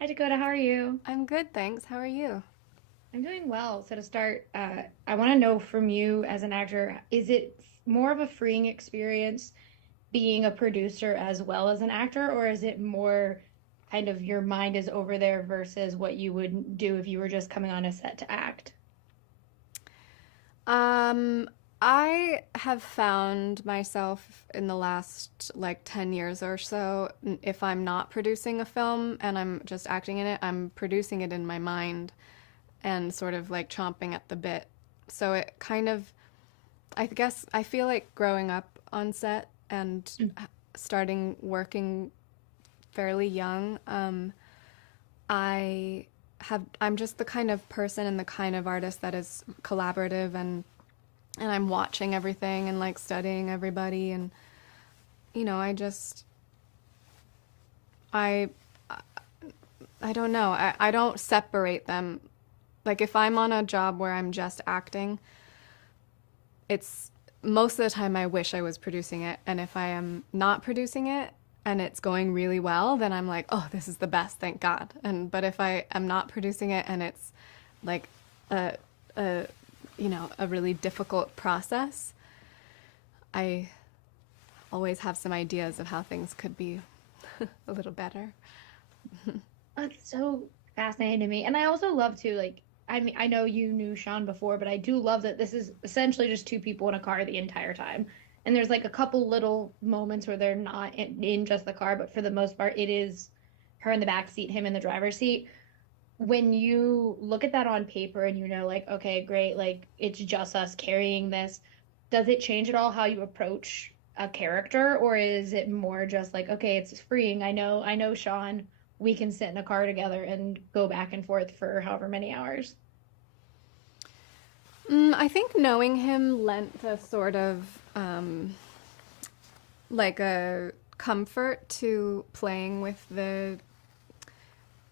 Hi Dakota, how are you? I'm good, thanks. How are you? I'm doing well. So to start, I want to know from you as an actor, is it more of a freeing experience being a producer as well as an actor, or is it more kind of your mind is over there versus what you would do if you were just coming on a set to act? Um, I have found myself in the last like 10 years or so, if I'm not producing a film and I'm just acting in it, I'm producing it in my mind and sort of like chomping at the bit. So it kind of, I guess, I feel like growing up on set and starting working fairly young, I'm just the kind of person and the kind of artist that is collaborative and I'm watching everything and like studying everybody and I just I I don't know. I don't separate them. Like if I'm on a job where I'm just acting, it's most of the time I wish I was producing it, and if I am not producing it and it's going really well, then I'm like, "Oh, this is the best, thank God." And but if I am not producing it and it's like a a a really difficult process, I always have some ideas of how things could be a little better. That's so fascinating to me. And I also love to I mean, I know you knew Sean before, but I do love that this is essentially just two people in a car the entire time. And there's like a couple little moments where they're not in just the car, but for the most part, it is her in the back seat, him in the driver's seat. When you look at that on paper and you know, like, okay, great, like it's just us carrying this, does it change at all how you approach a character, or is it more just like, okay, it's freeing. I know Sean, we can sit in a car together and go back and forth for however many hours. I think knowing him lent a sort of like a comfort to playing with the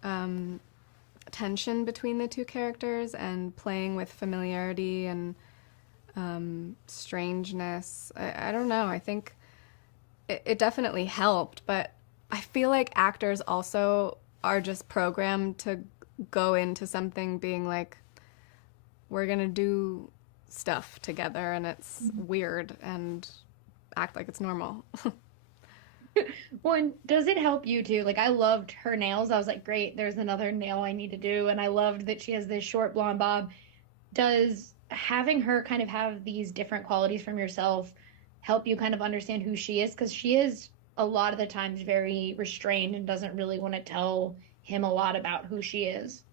um, tension between the two characters and playing with familiarity and strangeness. I don't know. I think it definitely helped, but I feel like actors also are just programmed to go into something being like, we're gonna do stuff together and it's weird and act like it's normal. Well, and does it help you too? Like I loved her nails. I was like, great, there's another nail I need to do. And I loved that she has this short blonde bob. Does having her kind of have these different qualities from yourself help you kind of understand who she is? Because she is a lot of the times very restrained and doesn't really want to tell him a lot about who she is.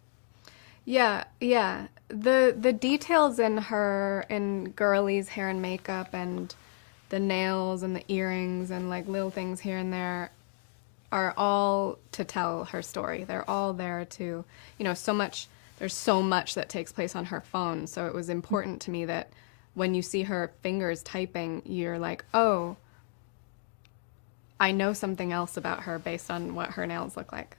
Yeah, yeah. The details in her in Girlie's hair and makeup and the nails and the earrings and like little things here and there are all to tell her story. They're all there to, so much there's so much that takes place on her phone. So it was important to me that when you see her fingers typing, you're like, "Oh, I know something else about her based on what her nails look like."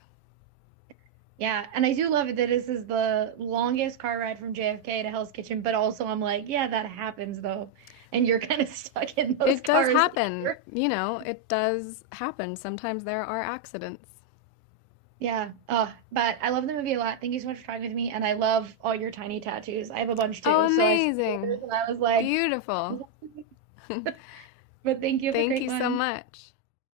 Yeah, and I do love it that this is the longest car ride from JFK to Hell's Kitchen, but also I'm like, yeah, that happens though. And you're kind of stuck in those It does cars happen, together. it does happen. Sometimes there are accidents. Yeah. But I love the movie a lot. Thank you so much for talking with me. And I love all your tiny tattoos. I have a bunch Oh, too. So I saw yours amazing. and I was like, Beautiful. but thank you. Have a Thank great you so one. much.